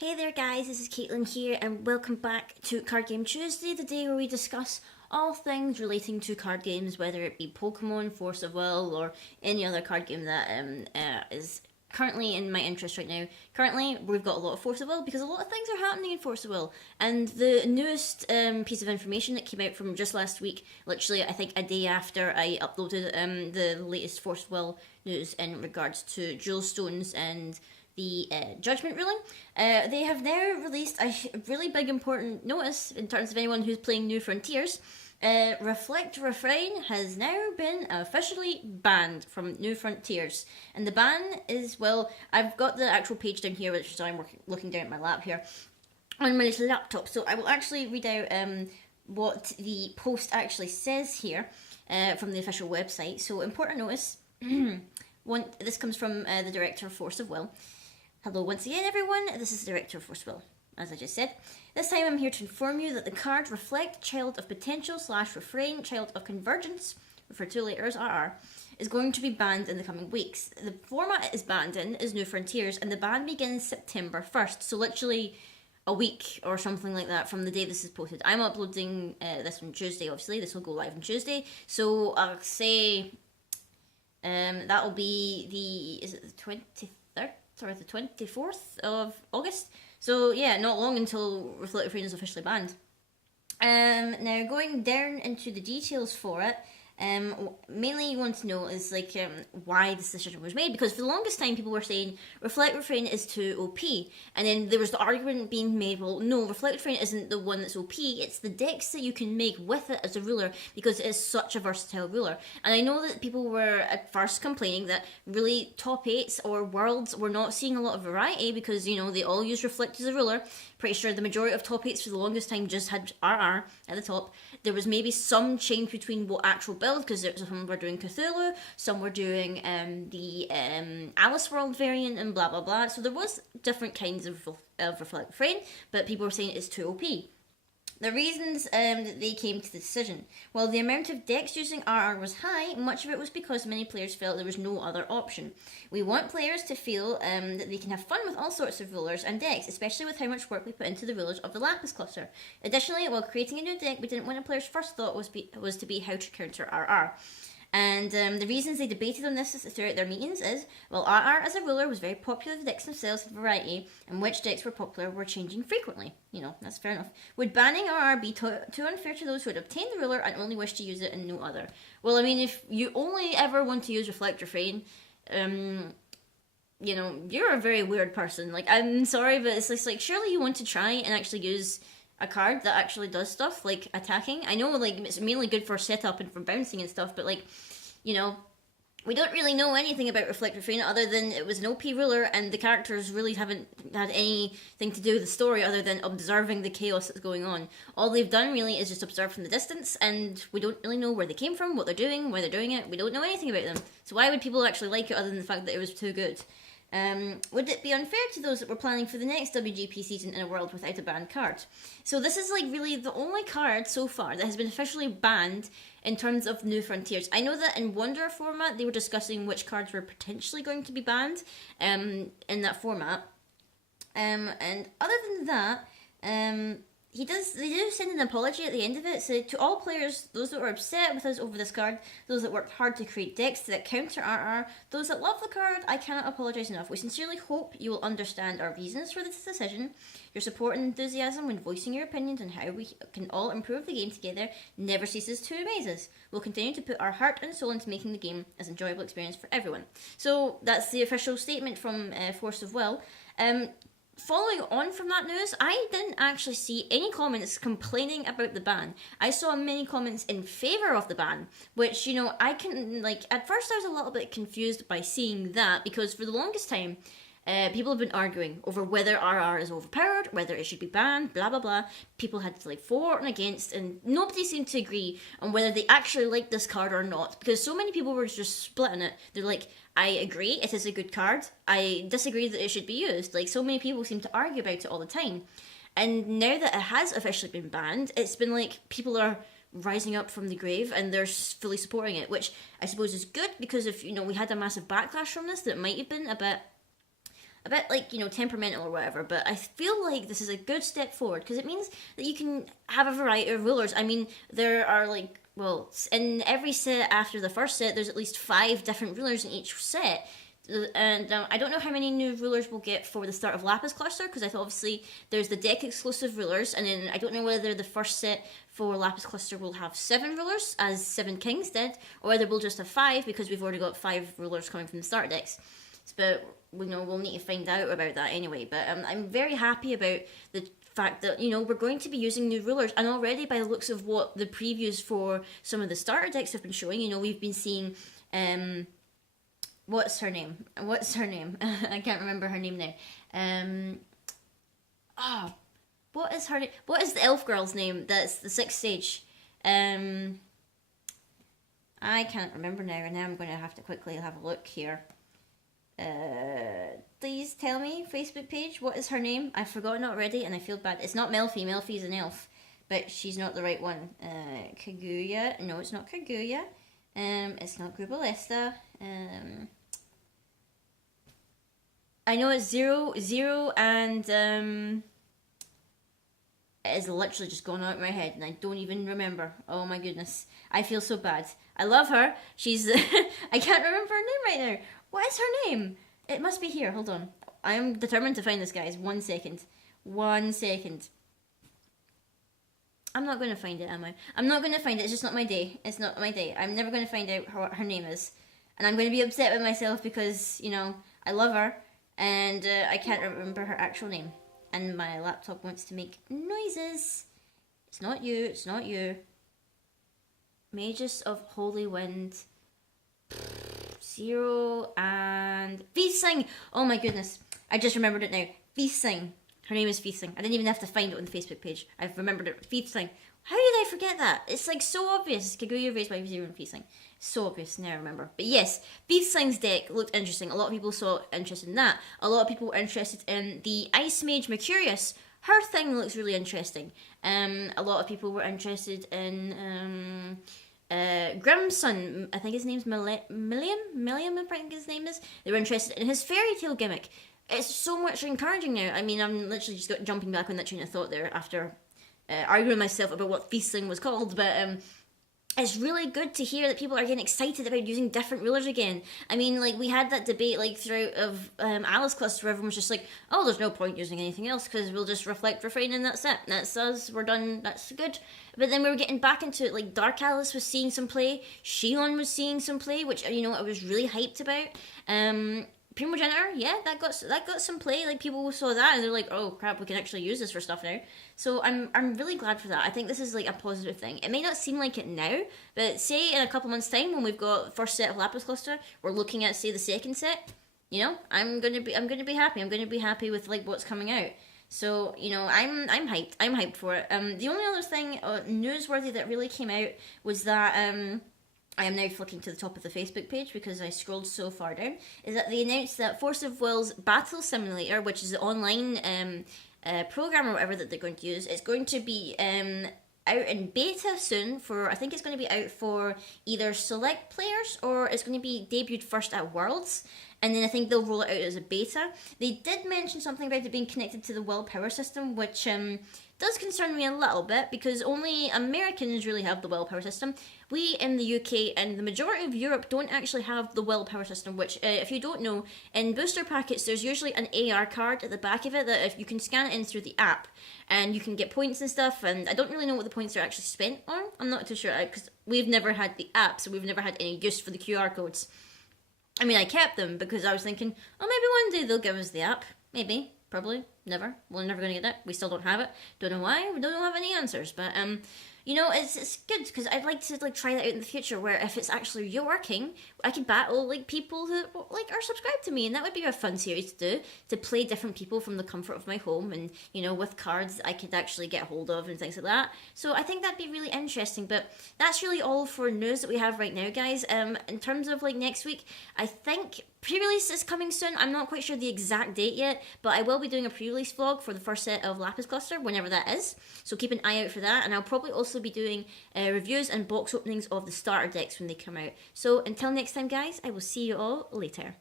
Hey there guys, this is Caitlin here and welcome back to Card Game Tuesday, the day where we discuss all things relating to card games, whether it be Pokemon, Force of Will, or any other card game that is currently in my interest right now. Currently, we've got a lot of Force of Will because a lot of things are happening in Force of Will. And the newest piece of information that came out from just last week, literally I think a day after I uploaded the latest Force of Will news in regards to Jewel Stones and the judgment ruling. They have now released a really big important notice in terms of anyone who's playing New Frontiers. Refrain has now been officially banned from New Frontiers. And the ban is, well, I've got the actual page down here, which is I'm looking down at my lap here, on my little laptop. So I will actually read out what the post actually says here from the official website. So important notice. This comes from the director of Force of Will. Hello once again everyone, this is the Director of Force Will, as I just said. This time I'm here to inform you that the card Reflect, Child of Potential / Refrain, Child of Convergence, referred to later as RR, is going to be banned in the coming weeks. The format it is banned in is New Frontiers, and the ban begins September 1st, so literally a week or something like that from the day this is posted. I'm uploading this on Tuesday, obviously, this will go live on Tuesday, so I'll say that'll be is it the 23rd? Sorry, the 24th of August. So yeah, not long until Refrain is officially banned. Now going down into the details for it, mainly you want to know is why this decision was made, because for the longest time people were saying Refrain is too OP, and then there was the argument being made, well no, Refrain isn't the one that's OP, it's the decks that you can make with it as a ruler, because it is such a versatile ruler. And I know that people were at first complaining that really top 8s or worlds were not seeing a lot of variety, because you know they all use Reflect as a ruler. Pretty sure the majority of top 8s for the longest time just had RR at the top. There was maybe some change between what actual build, because some were doing Cthulhu, some were doing the Alice World variant and blah blah blah. So there was different kinds of Refrain, but people were saying it's too OP. The reasons that they came to the decision. Well, the amount of decks using RR was high. Much of it was because many players felt there was no other option. We want players to feel that they can have fun with all sorts of rulers and decks, especially with how much work we put into the rulers of the Lapis Cluster. Additionally, while creating a new deck, we didn't want a player's first thought was to be how to counter RR. And the reasons they debated on this throughout their meetings is, well, RR as a ruler was very popular, the decks themselves had variety, and which decks were popular were changing frequently. You know, that's fair enough. Would banning RR be too unfair to those who had obtained the ruler and only wish to use it and no other? Well, I mean, if you only ever want to use Refrain, you know, you're a very weird person. Like, I'm sorry, but it's just like, surely you want to try and actually use a card that actually does stuff, like attacking. I know, like, it's mainly good for setup and for bouncing and stuff, but, like, you know, we don't really know anything about Refrain other than it was an OP ruler, and the characters really haven't had anything to do with the story other than observing the chaos that's going on. All they've done really is just observe from the distance, and we don't really know where they came from, what they're doing, why they're doing it. We don't know anything about them. So why would people actually like it other than the fact that it was too good? Would it be unfair to those that were planning for the next WGP season in a world without a banned card? So this is like really the only card so far that has been officially banned in terms of New Frontiers. I know that in Wonder format they were discussing which cards were potentially going to be banned in that format. And other than that, they do send an apology at the end of it. So to all players, those that were upset with us over this card, those that worked hard to create decks that counter RR, those that love the card, I cannot apologise enough. We sincerely hope you will understand our reasons for this decision. Your support and enthusiasm when voicing your opinions on how we can all improve the game together never ceases to amaze us. We'll continue to put our heart and soul into making the game as an enjoyable experience for everyone. So that's the official statement from Force of Will. Following on from that news, I didn't actually see any comments complaining about the ban. I saw many comments in favour of the ban, which, you know, I can, like, at first I was a little bit confused by seeing that, because for the longest time, people have been arguing over whether RR is overpowered, whether it should be banned, blah blah blah. People had like for and against, and nobody seemed to agree on whether they actually liked this card or not, because so many people were just splitting it. They're like, I agree, it is a good card. I disagree that it should be used. Like, so many people seem to argue about it all the time. And now that it has officially been banned, it's been like people are rising up from the grave and they're fully supporting it, which I suppose is good, because if, you know, we had a massive backlash from this, that might have been a a bit like, you know, temperamental or whatever, but I feel like this is a good step forward because it means that you can have a variety of rulers. I mean, there are like, well, in every set after the first set, there's at least 5 different rulers in each set. And I don't know how many new rulers we'll get for the start of Lapis Cluster, because I thought obviously there's the deck exclusive rulers, and then I don't know whether the first set for Lapis Cluster will have 7 rulers, as 7 kings did, or whether we'll just have 5, because we've already got 5 rulers coming from the starter decks. But we know we'll need to find out about that anyway. But I'm very happy about the fact that, you know, we're going to be using new rulers, and already by the looks of what the previews for some of the starter decks have been showing, you know, we've been seeing what's her name? I can't remember her name now. What is her name? What is the elf girl's name? That's the 6th stage. I can't remember now, and now I'm going to have to quickly have a look here. Please tell me, Facebook page, what is her name? I've forgotten already, and I feel bad. It's not Melfi. Melfi is an elf, but she's not the right one. Kaguya. No, it's not Kaguya. It's not Grubalesta. I know it's Zero, and it is literally just gone out of my head, and I don't even remember. Oh my goodness, I feel so bad. I love her. She's I can't remember her name right now. What is her name? It must be here. Hold on. I am determined to find this, guys. 1 second. 1 second. I'm not going to find it, am I? I'm not going to find it. It's just not my day. It's not my day. I'm never going to find out what her name is. And I'm going to be upset with myself because, you know, I love her. And I can't remember her actual name. And my laptop wants to make noises. It's not you. It's not you. Magus of Holy Wind. Zero and... Feasting! Oh my goodness. I just remembered it now. Feasting. Her name is Feasting. I didn't even have to find it on the Facebook page. I've remembered it. Feasting. How did I forget that? It's like so obvious. Kaguya raised by Zero and Feasting. So obvious, now I remember. But yes, Feasting's deck looked interesting. A lot of people saw interest in that. A lot of people were interested in the Ice Mage Mercurius. Her thing looks really interesting. A lot of people were interested in Grimson. I think his name's Milliam, I think his name is. They were interested in his fairy tale gimmick. It's so much encouraging now. I mean, I'm literally just jumping back on that train of thought there after arguing myself about what Feasting was called, but it's really good to hear that people are getting excited about using different rulers again. I mean, like, we had that debate, like, throughout of Alice Cluster, where everyone was just like, oh, there's no point using anything else, because we'll just reflect Refrain and that's it. That's us, we're done, that's good. But then we were getting back into it, like, Dark Alice was seeing some play, Shilon was seeing some play, which, you know, I was really hyped about. Primogenitor, yeah, that got some play. Like, people saw that and they're like, oh crap, we can actually use this for stuff now. So I'm really glad for that. I think this is like a positive thing. It may not seem like it now, but say in a couple months' time when we've got first set of Lapis Cluster, we're looking at say the second set. You know, I'm gonna be happy. I'm gonna be happy with like what's coming out. So, you know, I'm hyped. I'm hyped for it. The only other thing newsworthy that really came out was that I am now flicking to the top of the Facebook page because I scrolled so far down, is that they announced that Force of Will's Battle Simulator, which is the online program or whatever that they're going to use, is going to be out in beta soon for, I think it's going to be out for either select players or it's going to be debuted first at Worlds. And then I think they'll roll it out as a beta. They did mention something about it being connected to the willpower system, which does concern me a little bit because only Americans really have the willpower system. We in the UK and the majority of Europe don't actually have the willpower system, which if you don't know, in booster packets there's usually an AR card at the back of it that if you can scan it in through the app and you can get points and stuff, and I don't really know what the points are actually spent on. I'm not too sure because we've never had the app, so we've never had any use for the QR codes. I mean, I kept them because I was thinking, oh, maybe one day they'll give us the app. Maybe. Probably. Never. We're never going to get that. We still don't have it. Don't know why. We don't have any answers. But, you know, it's good because I'd like to, like, try that out in the future where if it's actually working, I could battle, like, people who, like, are subscribed to me. And that would be a fun series to do, to play different people from the comfort of my home and, you know, with cards I could actually get hold of and things like that. So I think that'd be really interesting. But that's really all for news that we have right now, guys. In terms of, like, next week, I think pre-release is coming soon. I'm not quite sure the exact date yet, but I will be doing a pre-release vlog for the first set of Lapis Cluster, whenever that is. So keep an eye out for that, and I'll probably also be doing reviews and box openings of the starter decks when they come out. So until next time, guys, I will see you all later.